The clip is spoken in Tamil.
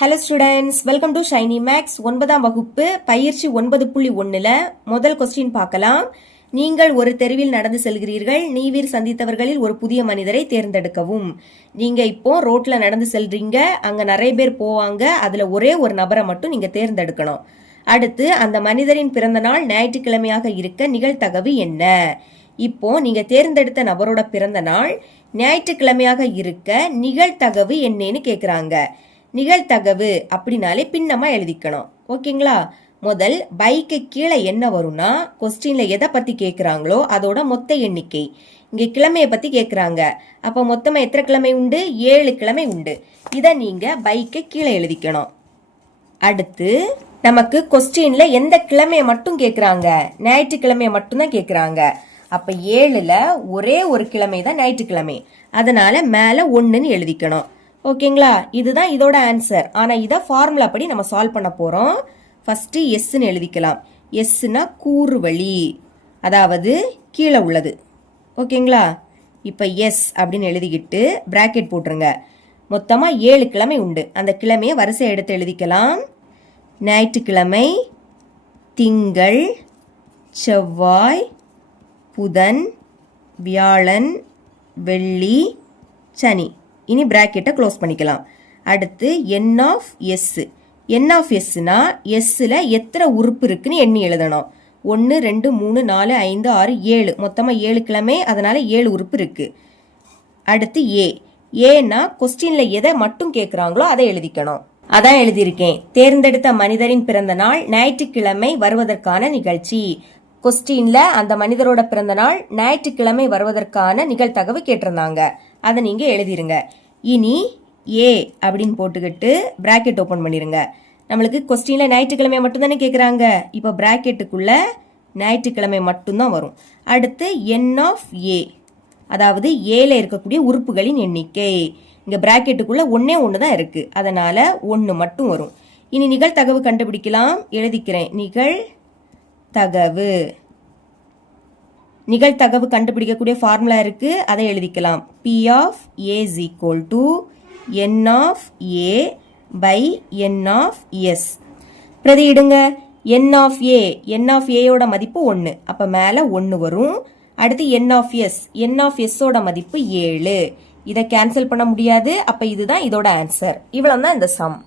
Hello students, welcome to Shiny Max. 9ஆம் வகுப்பு பயிற்சி 9.1ல் முதல் கொஸ்டின் பார்க்கலாம். நீங்கள் ஒரு தெருவில் நடந்து செல்கிறீர்கள். நீவீர் சந்தித்தவர்களில் ஒரு புதிய மனிதரை தேர்ந்தெடுக்கவும். நீங்க இப்போ ரோட்ல நடந்து செல்றீங்க. அங்க நிறைய பேர் போவாங்க. அதுல ஒரே ஒரு நபரை மட்டும் நீங்க தேர்ந்தெடுக்கணும். அடுத்து அந்த மனிதரின் பிறந்த நாள் ஞாயிற்றுக்கிழமையாக இருக்க நிகழ்தகவு என்ன? இப்போ நீங்க தேர்ந்தெடுத்த நபரோட பிறந்த நாள் ஞாயிற்றுக்கிழமையாக இருக்க நிகழ்தகவு என்னன்னு கேக்குறாங்க. நிகழ்தகவு அப்படின்னாலே பின்னமா எழுதிக்கணும். ஓகேங்களா? முதல் பைக்கு கீழே என்ன வரும்னா, கொஸ்டின்ல எதை பத்தி கேட்குறாங்களோ அதோட மொத்த எண்ணிக்கை. இங்க கிழமையை பத்தி கேட்குறாங்க. அப்போ மொத்தமா எத்தனை கிழமை உண்டு? 7 கிழமை உண்டு. இதை நீங்க பைக்கை கீழே எழுதிக்கணும். அடுத்து நமக்கு கொஸ்டின்ல எந்த கிழமையை மட்டும் கேட்குறாங்க? ஞாயிற்றுக்கிழமையை மட்டும்தான் கேட்குறாங்க. அப்ப 7ல் ஒரே ஒரு கிழமை தான் ஞாயிற்றுக்கிழமை. அதனால மேல 1ன்னு எழுதிக்கணும். ஓகேங்களா? இதுதான் இதோட ஆன்சர். ஆனா இதை ஃபார்முலா படி நம்ம சால்வ் பண்ண போறோம். ஃபர்ஸ்ட் எஸ்ன்னு எழுதிக்கலாம். எஸ்னா கூறு வழி, அதாவது கீழே உள்ளது. ஓகேங்களா? இப்ப எஸ் அப்படின்னு எழுதிக்கிட்டு பிராக்கெட் போட்டுருங்க. மொத்தமா 7 கிழமை உண்டு. அந்த கிழமையை வரிசை எடுத்து எழுதிக்கலாம். ஞாயிற்றுக்கிழமை, திங்கள், செவ்வாய், புதன், வியாழன், வெள்ளி, சனி. இனி பிராக்கெட்டை க்ளோஸ் பண்ணிக்கலாம். அடுத்து என் ஆஃப் எஸ். என் ஆஃப் எஸ்னா எஸ்ஸில் எத்தனை உறுப்பு இருக்குன்னு எண்ணி எழுதணும். 1 2 3 4 5 6 7, மொத்தமாக 7 கிழமை. அதனால 7 உறுப்பு இருக்கு. அடுத்து ஏன்னா கொஸ்டின்ல எதை மட்டும் கேட்குறாங்களோ அதை எழுதிக்கணும். அதான் எழுதியிருக்கேன். தேர்ந்தெடுத்த மனிதரின் பிறந்த நாள் ஞாயிற்றுக்கிழமை வருவதற்கான நிகழ்ச்சி. கொஸ்டின்ல அந்த மனிதரோட பிறந்த நாள் ஞாயிற்றுக்கிழமை வருவதற்கான நிகழ்தகவு கேட்டிருந்தாங்க. அதை நீங்க எழுதிருங்க. இனி ஏ அப்படின்னு போட்டுக்கிட்டு பிராக்கெட் ஓபன் பண்ணிருங்க. நம்மளுக்கு கொஸ்டின்ல ஞாயிற்றுக்கிழமை மட்டும் தானே கேட்குறாங்க. இப்போ பிராக்கெட்டுக்குள்ள ஞாயிற்றுக்கிழமை மட்டும்தான் வரும். அடுத்து என் ஆஃப் ஏ, அதாவது ஏல இருக்கக்கூடிய உறுப்புகளின் எண்ணிக்கை. இங்க பிராக்கெட்டுக்குள்ள ஒன்னே ஒன்று தான் இருக்கு. அதனால 1 மட்டும் வரும். இனி நிகழ்தகவு கண்டுபிடிக்கலாம். எழுதிக்கிறேன். நிகழ்தகவு கண்டுபிடிக்கக்கூடிய ஃபார்முலா இருக்கு. அதை எழுதிக்கலாம். P of A is equal to N of A by N of S. பிரதியிடுங்க. N of A, N of A யோட மதிப்பு 1. அப்ப மேல 1 வரும். அடுத்து N of S, N of S ஓட மதிப்பு 7. இதை கேன்சல் பண்ண முடியாது. அப்ப இதுதான் இதோட ஆன்சர். இவ்வளவுதான் இந்த சம்.